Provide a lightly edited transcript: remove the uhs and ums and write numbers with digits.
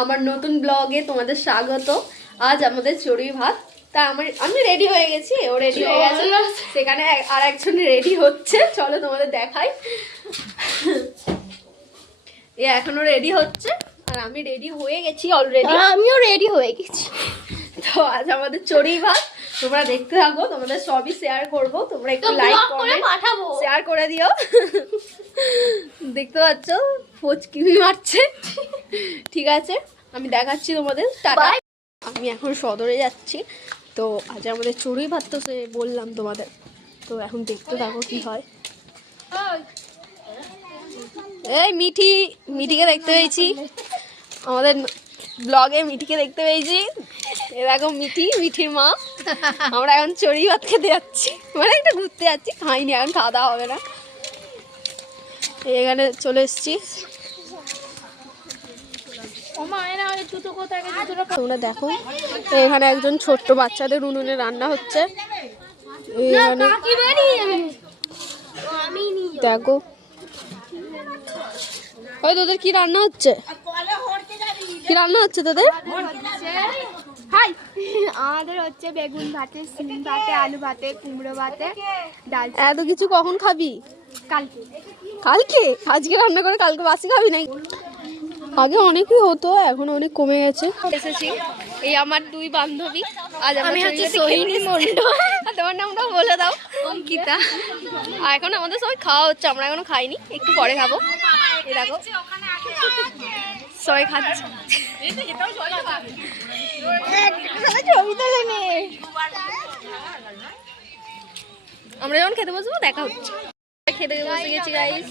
আমার নতুন ব্লগে তোমাদের স্বাগত। আজ আমাদের চড়ুই ভাত। তা আমি রেডি হয়ে গেছি, ও রেডি হয়ে গেছে, সেখানে আর একজন রেডি হচ্ছে। চলো তোমাদের দেখাই। এ এখনো রেডি হচ্ছে আর আমি রেডি হয়ে গেছি অলরেডি। আমিও রেডি হয়ে গেছি। তো আজ আমাদের চড়ুই ভাত, তোমরা দেখতে থাকো, তোমাদের সবই শেয়ার করবো। তোমরা একটু লাইক কমেন্ট শেয়ার করে দিও। দেখতে পাচ্ছ ফচকিমি মারছে। ঠিক আছে, আমি দেখাচ্ছি তোমাদের। টাটা। আমি এখন সদরে যাচ্ছি। তো আজ আমাদের চড়ুই ভাত তো সে বললাম তোমাদের। তো এখন দেখতে থাকো কি হয়। এই মিঠিকে দেখতে পেয়েছি, আমাদের ব্লগে মিঠিকে দেখতে পেয়েছি। এরকম মিঠির মা। আমরা এখন চড়ুই ভাত খেতে যাচ্ছি, মানে একটু ঘুরতে যাচ্ছি, খাইনি, এখন খাওয়া দাওয়া হবে না। এখানে চলে এসছি। তোমরা দেখো এখানে একজন ছোট্ট বাচ্চাদের উনুনে রান্না হচ্ছে। এখানে দেখো ওই তোদের কি রান্না হচ্ছে, কি রান্না হচ্ছে তোদের? আমাদের হচ্ছে বেগুন ভাতে, সিম ভাতে, আলু ভাতে, কুমড়ো ভাতে, ডাল। এত কিছু কখন খাবি? কালকে। কালকে? আজকে রান্না করে কালকে বাসি খাবি নাই? আগে অনেকই হতো, এখন অনেক কমে গেছে। এসেছি, এই আমার দুই বান্ধবী। আজ আমি হচ্ছে সোহিনী মন্ডল। তোমার নামটাও বলে দাও। অঙ্কিতা। আর এখন আমাদের সবাই খাওয়া হচ্ছে, আমরা এখনো খাইনি, একটু পরে খাবো। এই দেখো সবাই খাচ্ছে। আমরা যখন খেতে বসবো দেখা হচ্ছে। খেতে বসে গেছি গাইস।